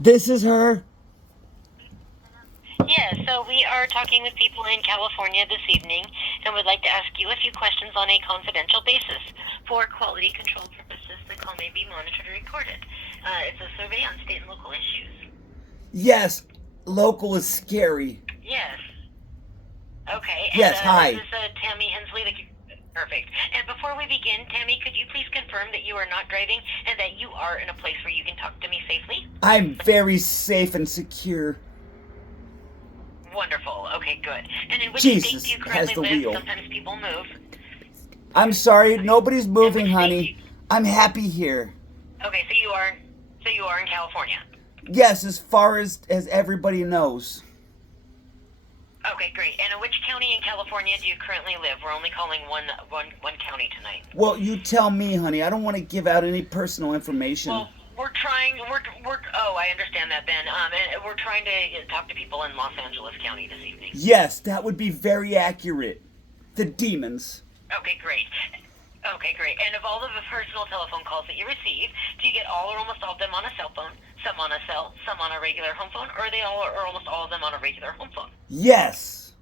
This is her. Yeah, so we are talking with people in California this evening and would like to ask you a few questions on a confidential basis. For quality control purposes, the call may be monitored or recorded. It's a survey on state and local issues. Yes, local is scary. Yes. Okay, and Yes, hi. this is Tammy Hensley. Perfect. And before we begin, Tammy, could you please confirm that you are not driving and that you are in a place where you can talk to me safely? I'm very safe and secure. Wonderful. Okay, good. And in which Jesus state do you has currently the live? wheel. Sometimes people move. I'm sorry, nobody's moving, which state honey. I'm happy here. Okay, so you are in California. Yes, as far as everybody knows. Okay, great. And in which county in California do you currently live? We're only calling one county tonight. Well, you tell me, honey. I don't want to give out any personal information. Well, we're oh, I understand that, Ben. And we're trying to talk to people in Los Angeles County this evening. Yes, that would be very accurate. The demons. Okay, great. Okay, great. And of all of the personal telephone calls that you receive, do you get all or almost all of them on a cell phone, some on a cell, some on a regular home phone, or are they all or almost all of them on a regular home phone? Yes.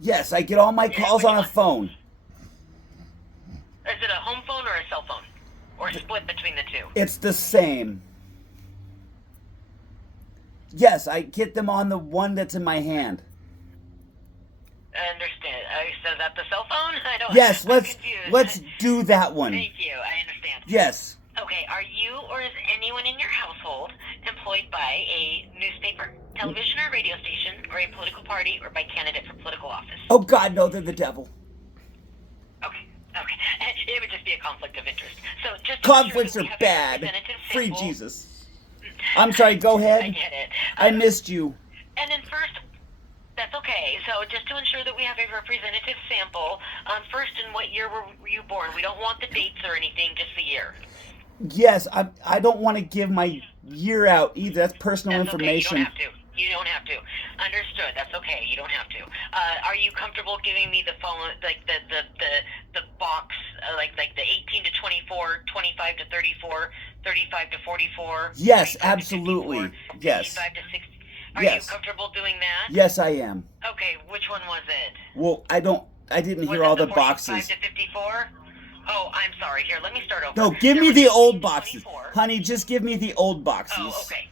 Yes, I get all my calls which on a one? phone. Is it a home phone or a cell phone? Or split between the two? It's the same. Yes, I get them on the one that's in my hand. I understand. So is that the cell phone? I don't. Yes, I'm let's confused. do that one. Thank you. I understand. Yes. Okay. Are you or is anyone in your household employed by a newspaper, television, or radio station, or a political party, or by candidate for political office? Oh God, no, they're the devil. Okay. Okay. It would just be a conflict of interest. So just Conflicts are bad. Free Jesus. I'm sorry, go ahead. I get it. I missed you. And then first, that's okay. So just to ensure that we have a representative sample, first, in what year were you born? We don't want the dates or anything, just the year. Yes, I don't want to give my year out either. That's personal That's information. Okay. You don't have to. Understood. That's okay. You don't have to. Are you comfortable giving me the phone, like the box, like the 18 to 24, 25 to 34, 35 to 44? Yes, absolutely. 54, Yes. 55 to 60. Are Yes. you comfortable doing that? Yes, I am. Okay. Which one was it? Well, I didn't hear Was all it the 45 boxes. to 54? Oh, I'm sorry. Here, let me start over. No, give There me was the 18 old to boxes. 24. Honey, just give me the old boxes. Oh, okay.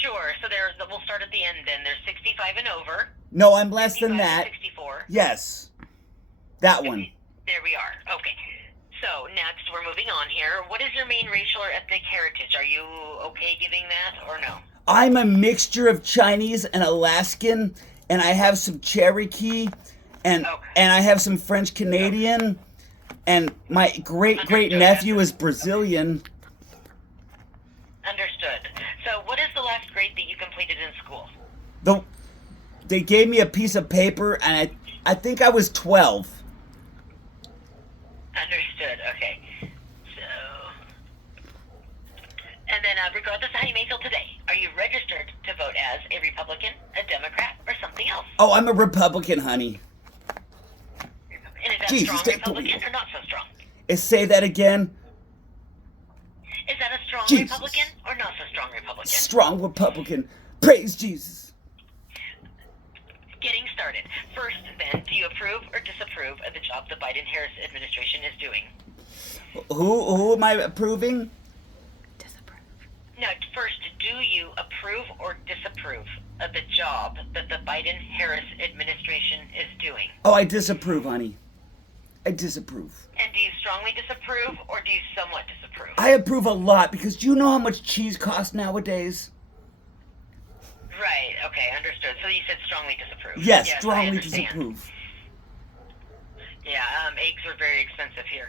Sure. So we'll start at the end then. There's 65 and over. No, I'm less 55 than to that. 64. Yes. That one. There we are. Okay. So next, we're moving on here. What is your main racial or ethnic heritage? Are you okay giving that or no? I'm a mixture of Chinese and Alaskan, and I have some Cherokee, and I have some French Canadian, and my great nephew is Brazilian. Understood. So what is the last grade that you completed in school? They gave me a piece of paper, and I think I was 12. Understood. Okay. So, and then regardless of how you may feel today, are you registered to vote as a Republican, a Democrat, or something else? Oh, I'm a Republican, honey. And is that Jesus, strong take the Republican wheel. or not so strong? Say that again. Is that a strong Jesus. Republican or not so strong Republican? Strong Republican. Praise Jesus. Getting started. First, then, do you approve or disapprove of the job the Biden-Harris administration is doing? Who am I approving? No, first, do you approve or disapprove of the job that the Biden-Harris administration is doing? Oh, I disapprove, honey. I disapprove. And do you strongly disapprove or do you somewhat disapprove? I approve a lot because do you know how much cheese costs nowadays? Right, okay, understood. So you said strongly disapprove. Yes, I strongly understand. disapprove. Yeah, eggs are very expensive here.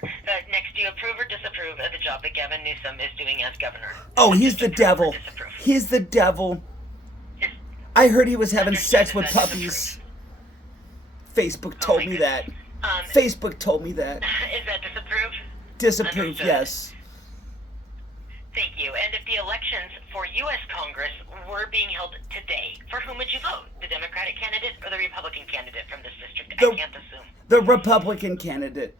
Next, do you approve or disapprove of the job that Gavin Newsom is doing as governor? Oh, he's the Approve or devil. disapprove? He's the devil. Is- I heard he was having Understood, sex is with that puppies. Facebook told my me goodness. that. Facebook told me that. Is that disapprove? Disapprove, Understood. yes. Thank you. And if the elections for U.S. Congress were being held today, for whom would you vote? The Democratic candidate or the Republican candidate from this district? I can't assume. The Republican candidate.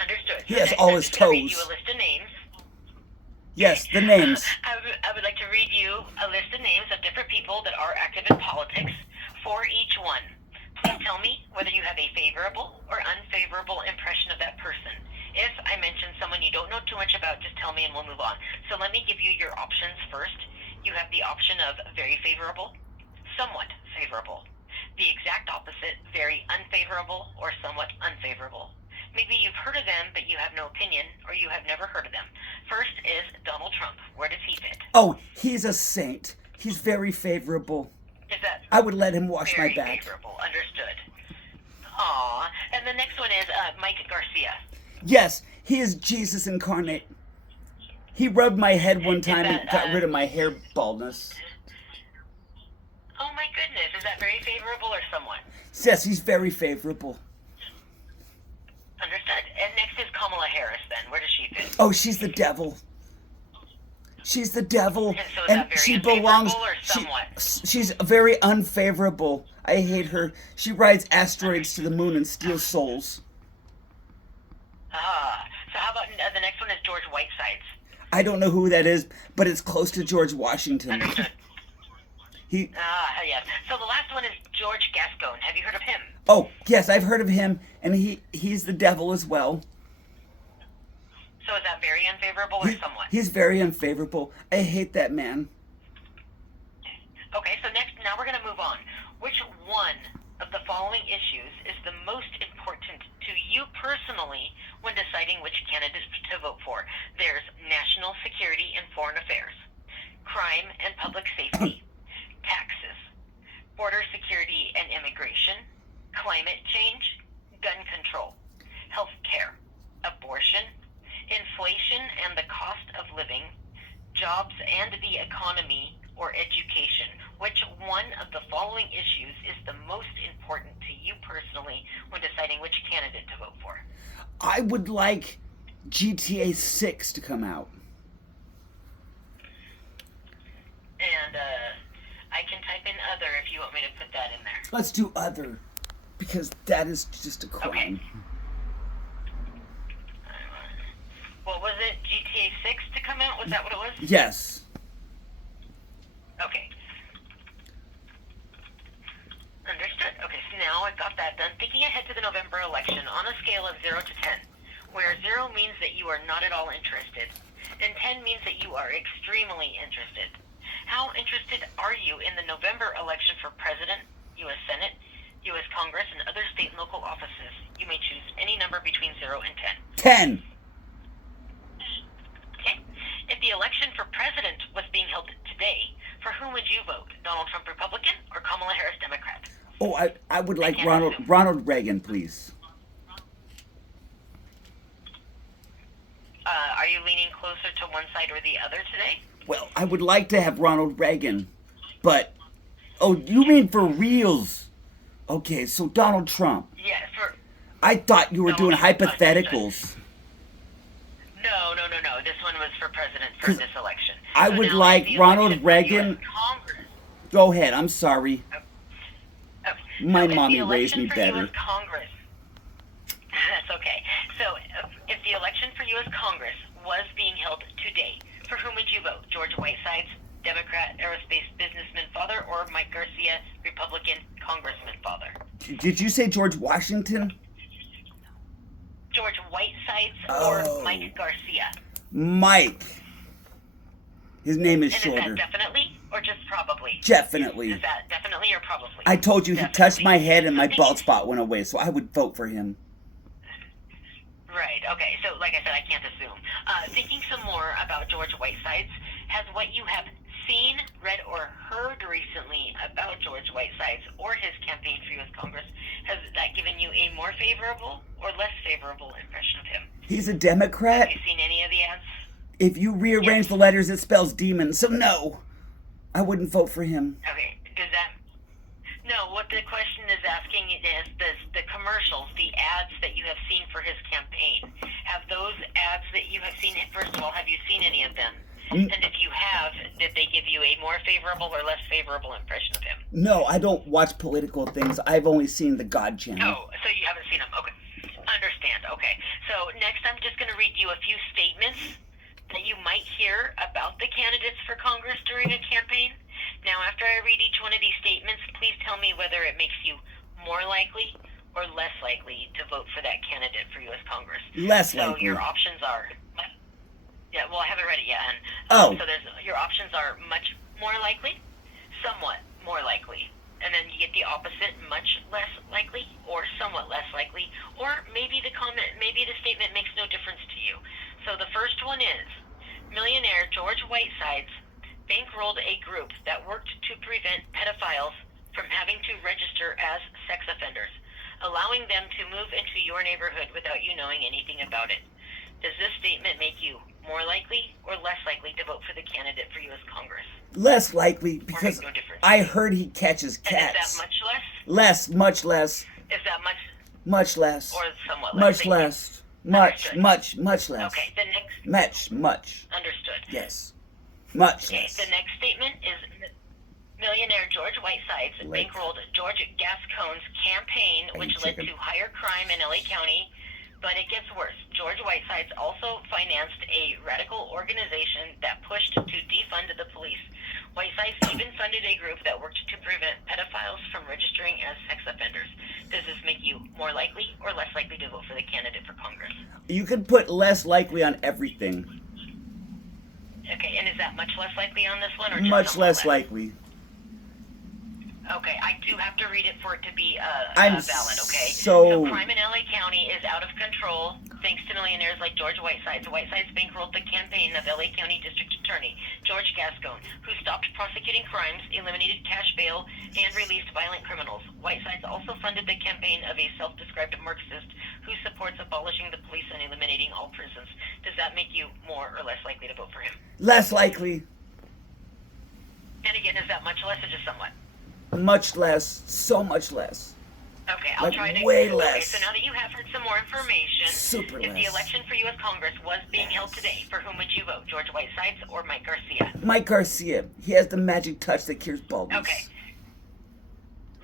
Understood. He So has next, all I'm his just gonna read toes. you a list of names. Yes, the names. I would like to read you a list of names of different people that are active in politics. For each one, please tell me whether you have a favorable or unfavorable impression of that person. If I mention someone you don't know too much about, just tell me and we'll move on. So let me give you your options first. You have the option of very favorable, somewhat favorable. The exact opposite, very unfavorable or somewhat unfavorable. Maybe you've heard of them, but you have no opinion, or you have never heard of them. First is Donald Trump. Where does he fit? Oh, he's a saint. He's very favorable. Is that I would let him wash my very back. favorable? Understood. Aw. And the next one is Mike Garcia. Yes, he is Jesus incarnate. He rubbed my head one time and got rid of my hair baldness. Oh my goodness. Is that very favorable or somewhat? Yes, he's very favorable. Understood. And next is Kamala Harris then. Where does she fit? Oh, she's the devil. She's the devil. And so is And that very she belongs. unfavorable or somewhat? She's very unfavorable. I hate her. She rides asteroids to the moon and steals souls. So how about the next one is George Whitesides? I don't know who that is, but it's close to George Washington. Understood. He. Yes. So the last one is George Gascon. Have you heard of him? Oh, yes, I've heard of him, and he's the devil as well. So is that very unfavorable or somewhat? He's very unfavorable. I hate that man. Okay, so now we're going to move on. Which one of the following issues is the most important to you personally when deciding which candidate to vote for? There's national security and foreign affairs, crime and public safety, taxes, border security and immigration, climate change, gun control, health care, abortion, inflation and the cost of living, jobs and the economy, or education. Which one of the following issues is the most important to you personally when deciding which candidate to vote for? I would like GTA 6 to come out. And I can type in other if you want me to put that in there. Let's do other, because that is just a crime. Okay. What was it? GTA 6 to come out? Was that what it was? Yes. Okay. Understood. Okay, so now I've got that done. Thinking ahead to the November election on a scale of 0 to 10, where 0 means that you are not at all interested, and 10 means that you are extremely interested. How interested are you in the November election for President, U.S. Senate, U.S. Congress, and other state and local offices? You may choose any number between 0 and 10. 10. Okay. If the election for president was being held today, for whom would you vote? Donald Trump Republican or Kamala Harris Democrat? Oh, I would like Ronald Reagan, please. Are you leaning closer to one side or the other today? Well, I would like to have Ronald Reagan, but... Oh, you mean for reals? Okay, so Donald Trump. Yes, I thought you were doing hypotheticals. No. This one was for president for this election. I would like Ronald Reagan... Go ahead, I'm sorry. Okay. My mommy raised me better. US Congress, that's okay. So, if the election for U.S. Congress was being held today, for whom would you vote? George Whitesides, Democrat, aerospace businessman father, or Mike Garcia, Republican congressman father? Did you say George Washington? George Whitesides or Mike Garcia? Mike. His name is And shorter. is that definitely or just probably? Definitely. Is that definitely or probably? I told you he Definitely. touched my head and my bald spot went away, so I would vote for him. Right, okay. So, like I said, I can't assume. Thinking some more about George Whitesides, has what you have seen, read, or heard recently about George Whitesides or his campaign for U.S. Congress, has that given you a more favorable or less favorable impression of him? He's a Democrat. Have you seen any of the ads? If you rearrange the letters, it spells demon, so no. I wouldn't vote for him. Okay, does that... No, what the question is asking is the commercials, the ads that you have seen for his campaign. Have those ads that you have seen, first of all, have you seen any of them? And if you have, did they give you a more favorable or less favorable impression of him? No, I don't watch political things. I've only seen the God Channel. Oh, so you haven't seen them. Okay. Understand. Okay. So next I'm just going to read you a few statements that you might hear about the candidates for Congress during a campaign. Now, after I read each one of these statements, please tell me whether it makes you more likely or less likely to vote for that candidate for U.S. Congress. Less So likely. your options are, yeah, well, I haven't read it yet. And, Oh. So your options are much more likely, somewhat more likely, and then you get the opposite, much less likely, or somewhat less likely, or maybe the statement makes no difference to you. So the first one is, millionaire George Whitesides bankrolled a group that worked to prevent pedophiles from having to register as sex offenders, allowing them to move into your neighborhood without you knowing anything about it. Does this statement make you more likely or less likely to vote for the candidate for U.S. Congress? Less likely, because no difference. I heard he catches And is cats. that much less? Less, much less. Is that much? Much less. Or somewhat less? Much Thank you. less. Much, Understood. much less. Okay, the next... Much. Understood. Yes. Much Okay, less. the next statement is millionaire George Whitesides bankrolled George Gascon's campaign, which led to higher crime in LA County. But it gets worse. George Whitesides also financed a radical organization that pushed to defund the police. Whitesides even funded a group that worked to prevent pedophiles from registering as sex offenders. Does this make you more likely or less likely to vote for the candidate for Congress? You could put less likely on everything. Okay, and is that much less likely on this one, or just Much somewhat less likely. Okay, I do have to read it for it to be I'm valid, okay? so- crime in LA County is out of control thanks to millionaires like George Whitesides. Whitesides bankrolled the campaign of LA County District Attorney George Gascon, who stopped prosecuting crimes, eliminated cash bail, and released violent criminals. Whitesides also funded the campaign of a self-described Marxist who supports abolishing the police and eliminating all prisons. Does that make you more or less likely to vote for him? Less likely. And again, is that much less or just somewhat? Much less. So much less. Okay, I'll Like, try to... way Okay, less. so now that you have heard some more information, Super if the less. election for U.S. Congress was being held today, for whom would you vote? George Whitesides or Mike Garcia? Mike Garcia. He has the magic touch that cures baldness. Okay.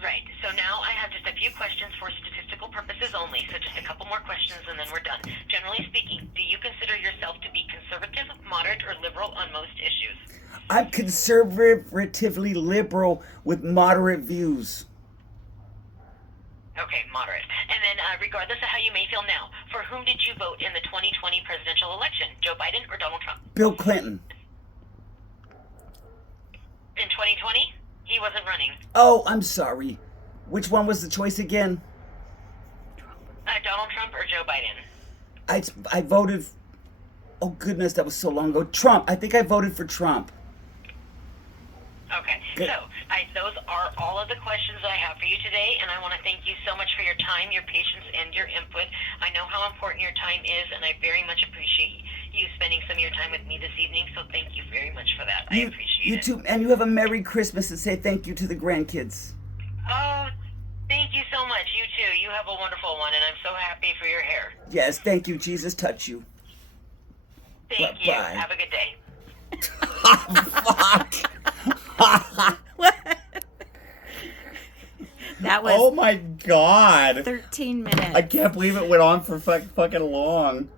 Right, so now I have just a few questions for statistical purposes only, so just a couple more questions and then we're done. Generally speaking, do you consider yourself to be conservative, moderate, or liberal on most issues? I'm conservatively liberal with moderate views. Okay, moderate. And then, regardless of how you may feel now, for whom did you vote in the 2020 presidential election? Joe Biden or Donald Trump? Bill Clinton. In 2020, he wasn't running. Oh, I'm sorry. Which one was the choice again? Donald Trump or Joe Biden? I voted... Oh, goodness, that was so long ago. Trump. I think I voted for Trump. Okay, Good. so those are all of the questions I have for you today, and I want to thank you so much for your time, your patience, and your input. I know how important your time is, and I very much appreciate you spending some of your time with me this evening, so thank you very much for that. I appreciate You it. too, and you have a Merry Christmas and say thank you to the grandkids. Oh, thank you so much. You too. You have a wonderful one, and I'm so happy for your hair. Yes, thank you. Jesus touch you. Thank you. Bye. Have a good day. Fuck. That was Oh my god. 13 minutes. I can't believe it went on for fucking long.